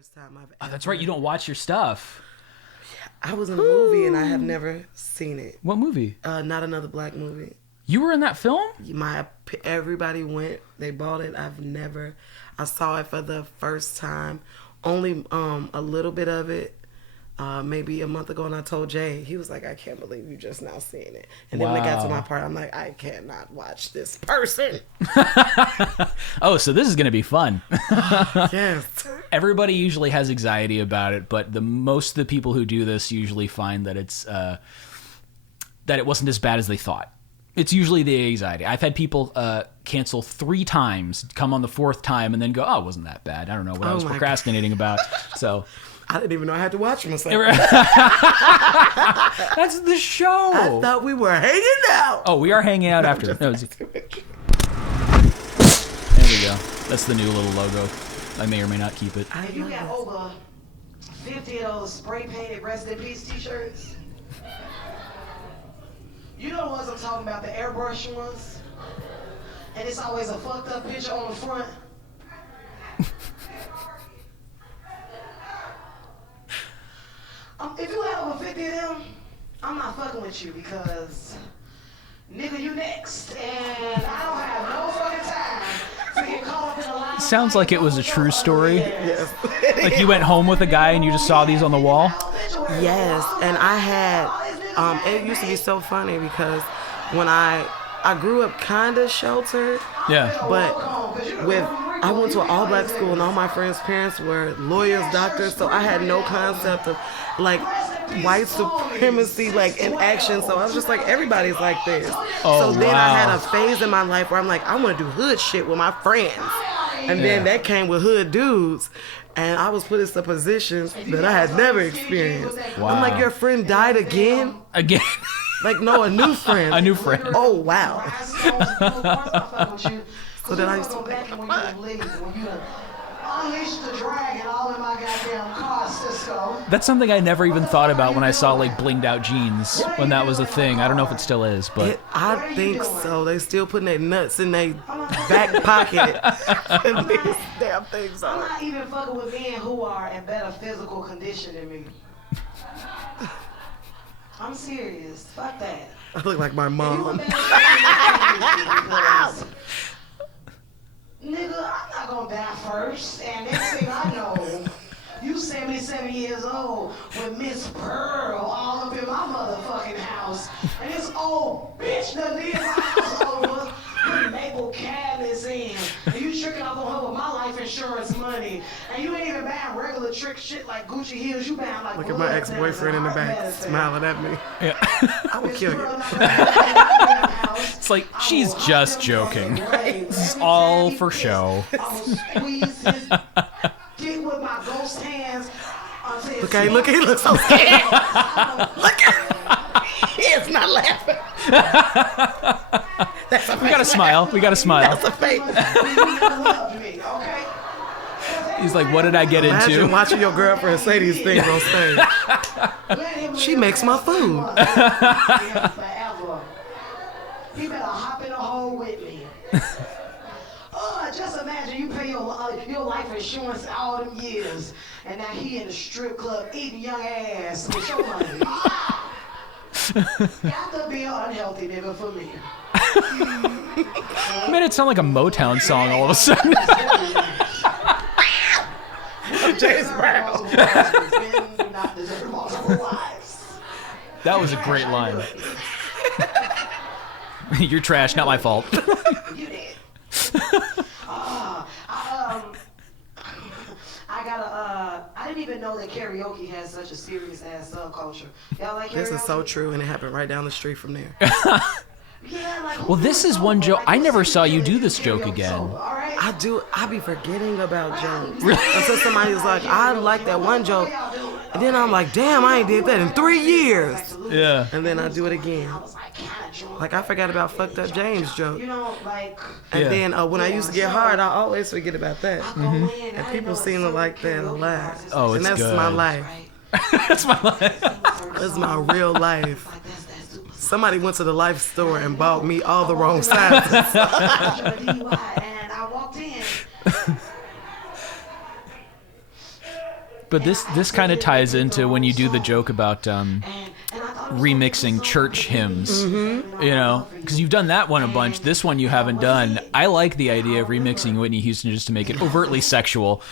first time I've Oh, that's right. You don't watch your stuff. I was in a movie and I have never seen it. What movie? Not Another Black Movie. You were in that film? Everybody went. They bought it. I saw it for the first time. Only a little bit of it. Maybe a month ago, and I told Jay, he was like, I can't believe you just now seeing it. And then when it got to my part, I'm like, I cannot watch this person. Oh, so this is going to be fun. Yes. Everybody usually has anxiety about it, but most of the people who do this usually find that that it wasn't as bad as they thought. It's usually the anxiety. I've had people cancel 3 times, come on the 4th time, and then go, oh, it wasn't that bad. I don't know what I was procrastinating about. So I didn't even know I had to watch myself. That's the show. I thought we were hanging out. Oh, we are hanging out after. There we go. That's the new little logo. I may or may not keep it. If you got over 50 of those spray-painted Rest in Peace t-shirts, you know the ones I'm talking about, the airbrush ones? And it's always a fucked up picture on the front. If you had over 50 of them, I'm not fucking with you because, nigga, you next. And I don't have no fucking time to get caught up in a line. Sounds like it was a true story. Yes. Like you went home with a guy and you just saw these on the wall? Yes, and I had, it used to be so funny because when I grew up kind of sheltered. Yeah. But I went to an all-black school and all my friends' parents were lawyers, doctors, so I had no concept of like white supremacy like in action. So I was just like, everybody's like this. Oh, so then wow. I had a phase in my life where I'm like, I want to do hood shit with my friends. And then that came with hood dudes. And I was put in some positions that I had never experienced. Wow. I'm like, your friend died again? Again? Like, no, a new friend. A new friend. Oh, wow. So then I used to unleash the dragon all in my goddamn car, Cisco. That's something I never even thought about when I saw like blinged out jeans when that was a thing. I don't know if it still is, but I think so. They still putting their nuts in their back pocket. And these damn things I'm on. not even fucking with men who are in better physical condition than me. I'm serious. Fuck that. I look like my mom. Nigga, I'm not gonna die first. And next thing I know, you 77 years old with Miss Pearl all up in my motherfucking house. And this old bitch done did my house over, putting maple cabinets in. And you tricking up on her with my life insurance money. And you ain't even buying regular trick shit like Gucci heels. You buying like Look at my ex-boyfriend in the back smiling at me. yeah. I would kill you. It's like she's just joking. This is all for show. Squeeze his dick with my ghost hands. Okay, look, he looks so scared. Look at he is not laughing. That's a We gotta smile. We gotta smile. That's a fake. He's like, what did I get Imagine into? watching your girlfriend say these things on stage. She makes my food. He better hop in a hole with me. Just imagine you pay your life insurance all them years, and now he in the strip club eating young ass with your money. Got to be an unhealthy nigga for me. Made it sound like a Motown song all of a sudden. James Brown. That was a great line. You're trash, not my fault. You did. I didn't even know that karaoke has such a serious ass subculture. Y'all like karaoke? This is so true, and it happened right down the street from there. Yeah, like, Well, this is one joke. I never saw you do this joke again. I be forgetting about jokes. Until somebody was like, I like that one joke. And then I'm like, damn, I ain't did that in 3 years. Yeah. And then I do it again. Like, I forgot about fucked up James joke. You know, like, And Yeah. then when I used to get hard, I always forget about that. And people seem to like that a lot. Oh, And it's that's good. my life. That's my life. That's my real life. Somebody went to the life store and bought me all the wrong sizes. And I walked in. But this kind of ties into when you do the joke about remixing church hymns, you know, because you've done that one a bunch. This one you haven't done. I like the idea of remixing Whitney Houston just to make it overtly sexual.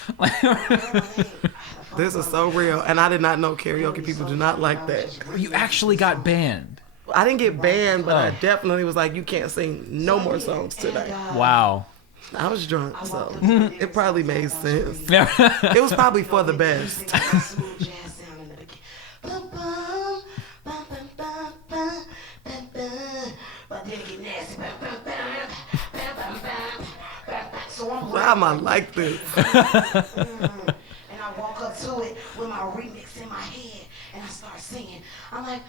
This is so real, and I did not know karaoke people do not like that. You actually got banned. I didn't get banned, but I definitely was like, you can't sing no more songs today. Wow. I was drunk, so it probably made sense. It was probably for the best. Why am I like this? And I walk up to it with my remix in my head, and I start singing. I'm like,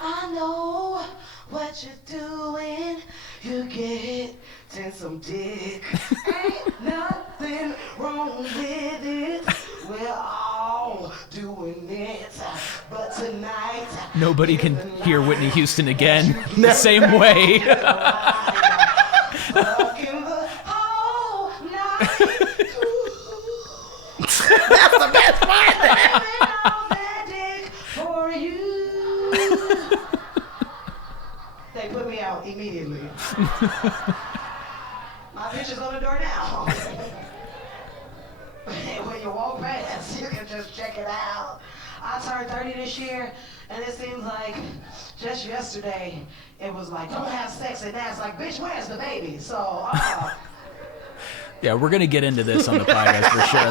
I know what you're doing. You get some dick. Ain't nothing wrong with it. We're all doing it. But tonight, nobody can hear Whitney Houston again the same way. That's the best part. They put me out immediately. My picture's on the door now. When you walk past, you can just check it out. I turned 30 this year, and it seems like just yesterday, it was like, don't have sex, and that's like, bitch, where's the baby? So, Yeah, we're gonna get into this on the podcast for sure.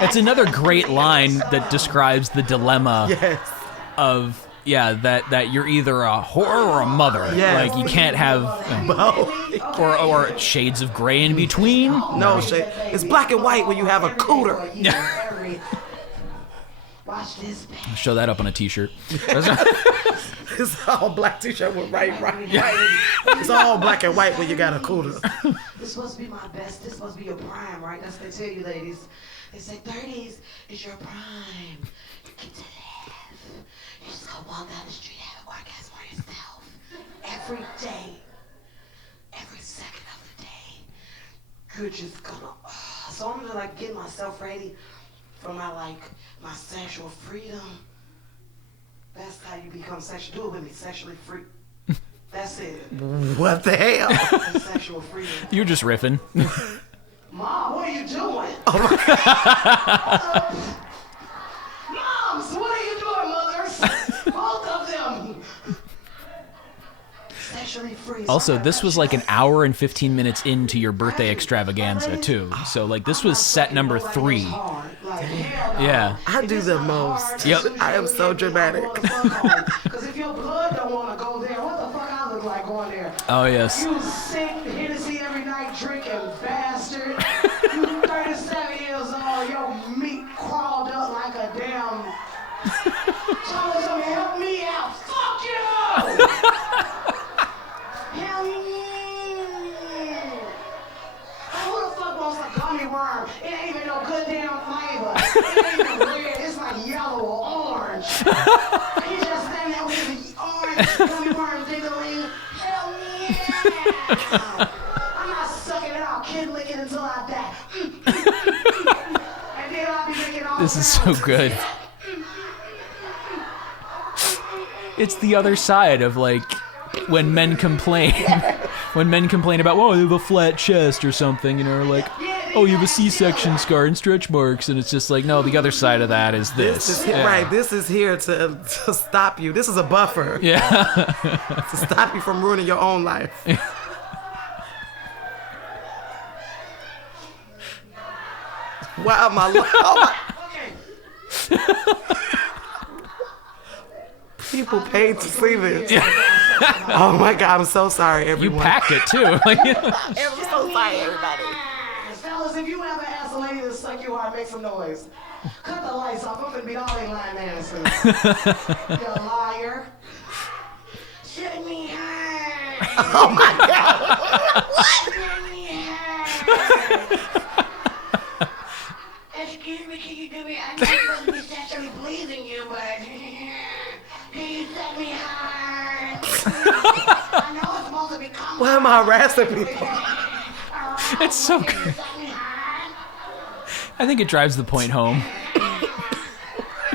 That's another great line that describes the dilemma of that you're either a whore or a mother. Yes. Like you can't have or shades of gray in between. No shade. It's black and white when you have a cooter. Watch this. Show that up on a t-shirt. It's all black t-shirt with right. It's all black and white when you got a cooter. This must be my best. This must be your prime, right? That's what they tell you, ladies. They say 30s is your prime. You get to live. You just go walk down the street, have an orgasm on yourself. Every day. Every second of the day. You're just gonna... So I'm gonna like get myself ready for my sexual freedom. That's how you become sexual. Do it with me, sexually free. That's it. What the hell? Sexual freedom. You're just riffing. Mom, what are you doing? Moms, what are you doing, mothers? Both of them. Sexually free. Also, this was like an hour and 15 minutes into your birthday extravaganza too. So like this was set number 3. Yeah. I do the most. Yep. I am so dramatic. Because if your blood don't want to go there, what the fuck I look like going there? Oh yes. You sick, Hennessy every night drinking bastard. You 37 years old, your meat crawled up like a damn... Someone's gonna help me out. Fuck you! Hell yeah! Who the fuck wants a gummy worm? It ain't even no good damn flavor. It ain't even red. It's like yellow or orange. And you just stand there with the orange gummy worm diggling. Hell yeah! I'm not sucking it out, kid licking until I die. And then I'll be licking all This is so good. It's the other side of like when men complain. When men complain about, whoa, you have a flat chest or something, you know, like, oh, you have a C-section scar and stretch marks, and it's just like, no, the other side of that is this. Right, this is here to stop you. This is a buffer. Yeah. To stop you from ruining your own life. Wow, people paid to see this. Oh my God, I'm so sorry, You everyone. packed it too. Like, I'm so sorry, everybody. Fellas, if you ever ask a lady to suck you hard, make some noise. Cut the lights off. I'm gonna beat all these lying asses. You liar. Shut me hard. Oh my God. Shut me hard. Excuse me, can you do me? I know I'm supposed to be sexually pleasing you, but can you set me hard? I know it's supposed to be comfortable. Why am I harassing people? it's so good. I think it drives the point home.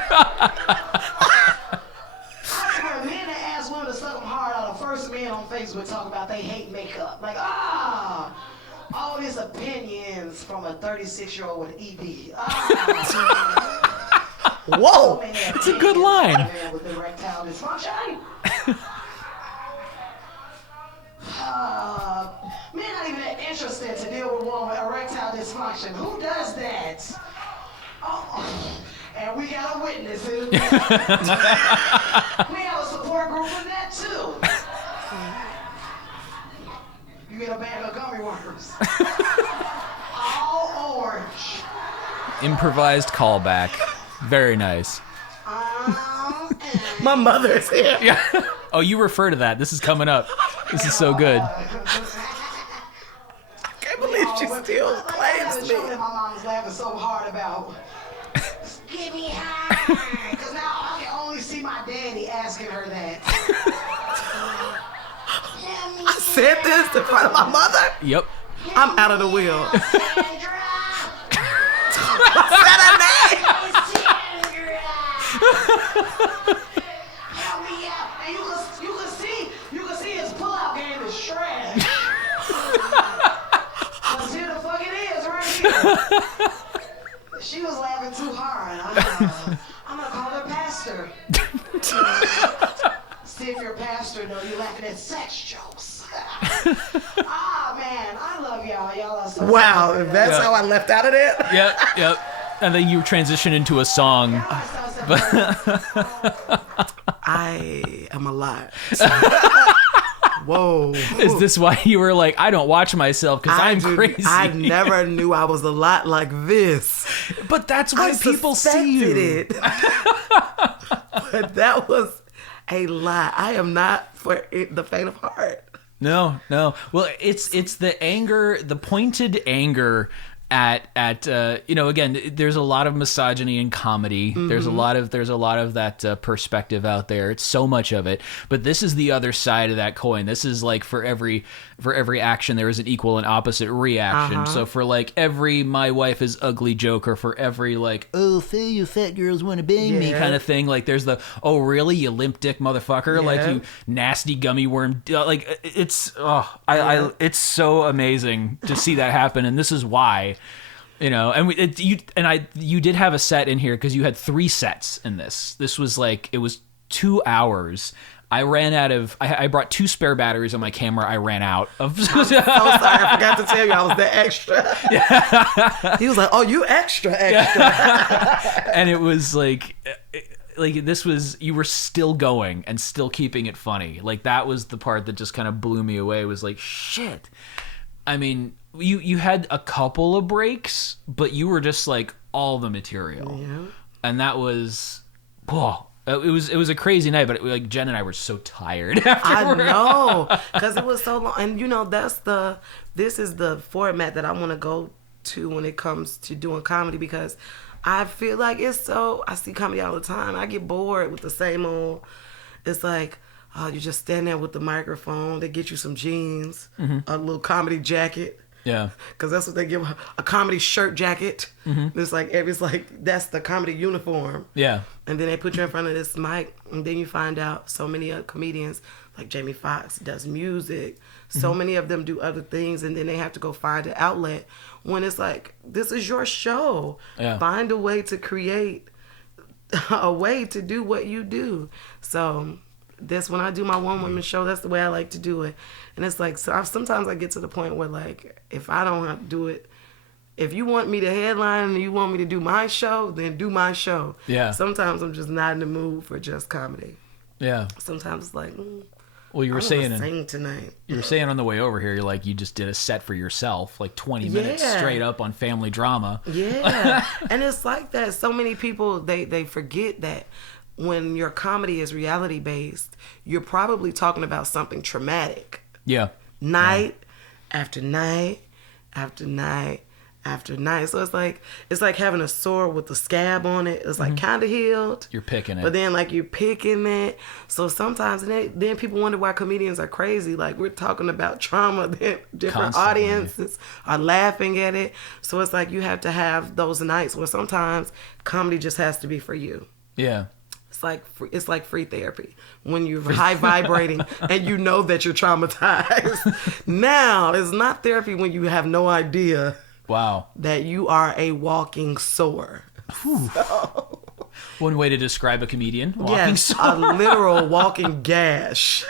I swear, men that ask women to suck them hard are the first men on Facebook talk about they hate makeup. Like, all these opinions from a 36-year-old with ED. Whoa! It's a good line. With erectile dysfunction. Men not even that interested to deal with one with erectile dysfunction. Who does that? Oh, and we got a witness in the We have a support group for that too. You get a bag of gummy worms. All orange. Improvised callback. Very nice. My mother's here. Yeah. Oh, you refer to that. This is coming up. This is so good. I can't believe she still claims me. That my mom was laughing so hard about. Get me high. Because now I can only see my daddy asking her that. I said this in front of my mother. Yep. I'm out of the wheel. Sandra. I said her name. Help me out. And you can see his pullout game is trash. Cause here the fuck it is right here. She was laughing too hard. I'm gonna call her pastor. See if you're a pastor though, you're laughing at sex jokes. Man, I love y'all. Y'all are so Wow, if that's how I left out of it. Yep. And then you transition into a song. I am a lot. Whoa. Is this why you were like, I don't watch myself because I'm crazy? I never knew I was a lot like this. But that's why people see you. It. But that was a lie. I am not for the faint of heart. No. Well, it's the anger, the pointed anger at again, there's a lot of misogyny in comedy. Mm-hmm. There's a lot of that perspective out there. It's so much of it. But this is the other side of that coin. This is like for every action there is an equal and opposite reaction. Uh-huh. So for like every my wife is ugly joke, or for every like, oh, say you fat girls want to bang me kind of thing, like there's the, oh really, you limp dick motherfucker, like you nasty gummy worm, like it's it's so amazing to see that happen. And this is why, and you did have a set in here because you had 3 sets in this. This was like, it was 2 hours. I ran out of. I brought 2 spare batteries on my camera. I ran out of. I'm so sorry. I forgot to tell you I was the extra. Yeah. He was like, "Oh, you extra." Yeah. And it was like this was, you were still going and still keeping it funny. Like that was the part that just kind of blew me away. It was like, shit. I mean, you had a couple of breaks, but you were just like all the material, and that was, whoa. It was a crazy night, but like Jen and I were so tired afterward. I know, because it was so long, and this is the format that I want to go to when it comes to doing comedy, because I feel like I see comedy all the time. I get bored with the same old. It's like, you just stand there with the microphone. They get you some jeans, a little comedy jacket. Yeah, because that's what they give, a comedy shirt jacket. Mm-hmm. It's like that's the comedy uniform. Yeah, and then they put you in front of this mic, and then you find out so many other comedians, like Jamie Foxx, does music. So many of them do other things, and then they have to go find an outlet. When it's like, this is your show. Yeah. Find a way to create a way to do what you do. So when I do my one woman show, that's the way I like to do it. And it's like, sometimes I get to the point where like, if I don't have to do it, if you want me to headline and you want me to do my show, then do my show. Yeah. Sometimes I'm just not in the mood for just comedy. Yeah. Sometimes it's like, well, you were saying sing tonight. You were saying on the way over here, you're like, you just did a set for yourself, like 20 minutes straight up on family drama. Yeah. And it's like that. So many people, they forget that when your comedy is reality based, you're probably talking about something traumatic. Yeah. Night after night after night after night. So it's like having a sword with a scab on it. It's like kind of healed. You're picking it. But then like you're picking it. So sometimes then people wonder why comedians are crazy. Like we're talking about trauma, then different audiences are laughing at it. So it's like you have to have those nights where sometimes comedy just has to be for you. Yeah. It's like free therapy when you're high vibrating and you know that you're traumatized. Now it's not therapy when you have no idea. Wow. That you are a walking sore. So, one way to describe a comedian. Walking yes, sore. a literal walking gash.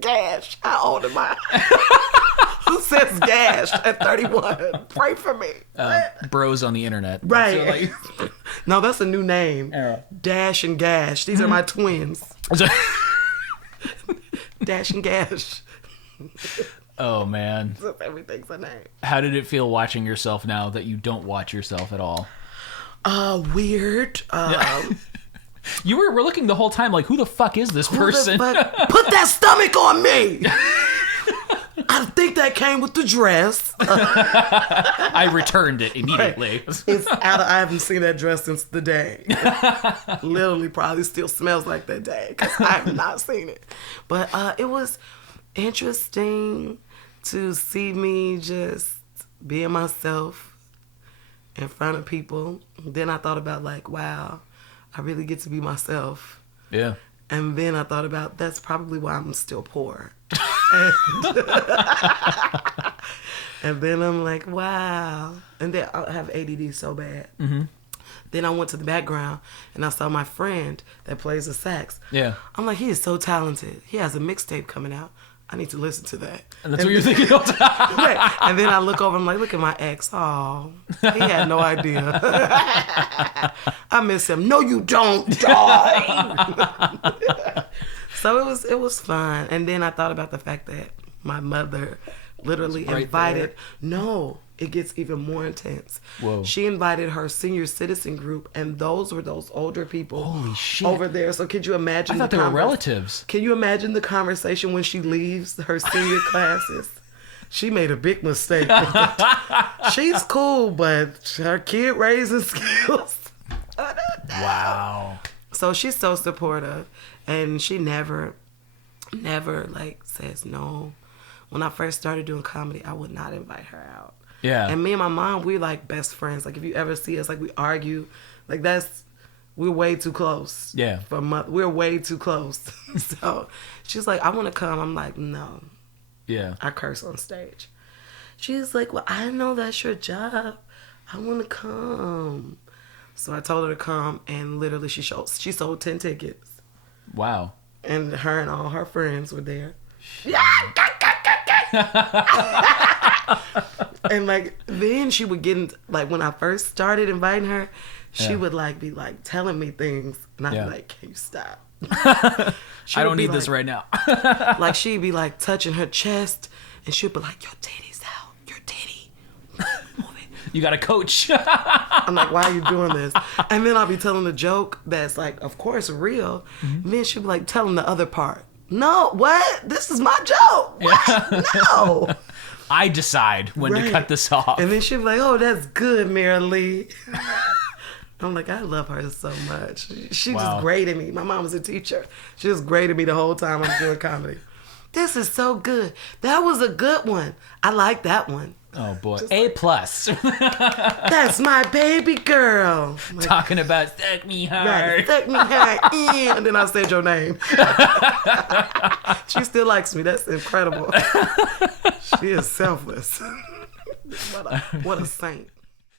Gash. How old am I? Who says gash at 31? Pray for me. Bros on the internet. Right. No, that's a new name. Dash and Gash. These are my twins. Dash and Gash. Oh, man. Everything's a name. How did it feel watching yourself now that you don't watch yourself at all? Weird. We're looking the whole time like, who the fuck is this person? Put that stomach on me! I think that came with the dress. I returned it immediately. Right. It's out. I haven't seen that dress since the day. Literally, probably still smells like that day because I have not seen it. But it was interesting to see me just being myself in front of people. Then I thought about like, wow, I really get to be myself. Yeah. And then I thought about that's probably why I'm still poor. And then I'm like, wow. And then I have ADD so bad. Mm-hmm. Then I went to the background and I saw my friend that plays the sax. Yeah. I'm like, he is so talented. He has a mixtape coming out. I need to listen to that. And that's what you're thinking all the time. Right. And then I look over, I'm like, look at my ex. Oh, he had no idea. I miss him. No, you don't, die. So it was fun. And then I thought about the fact that my mother literally invited. There. No, it gets even more intense. Whoa. She invited her senior citizen group, and those were those older people. Holy shit. Over there. So could you imagine? I thought they were relatives. Can you imagine the conversation when she leaves her senior classes? She made a big mistake. She's cool, but her kid raising skills. Wow. So she's so supportive, and she never like says no. When I first started doing comedy, I would not invite her out. Yeah. And me and my mom, we're like best friends. Like if you ever see us, like we argue, like we're way too close. Yeah. We're way too close. So she's like, I want to come. I'm like, no. Yeah. I curse on stage. She's like, well, I know that's your job. I want to come. So I told her to come, and literally she sold 10 tickets. Wow. And her and all her friends were there. And like then she would get in, like when I first started inviting her, she would like be like telling me things, and I'd be like, can you stop? I don't need this right now. Like she'd be like touching her chest, and she'd be like, your titty's out, your titty. Move it. You got a coach. I'm like, why are you doing this? And then I'll be telling a joke that's like, of course, real. And then she'll be like telling the other part. No, what? This is my joke. What? No. I decide when to cut this off. And then she'll be like, oh, that's good, Marilee. I'm like, I love her so much. She just graded me. My mom was a teacher. She just graded me the whole time I was doing comedy. This is so good. That was a good one. I like that one. Oh boy, Just A+. That's my baby girl. Like, talking about suck me hard. right, suck me hard. And then I said your name. She still likes me. That's incredible. She is selfless. What a saint.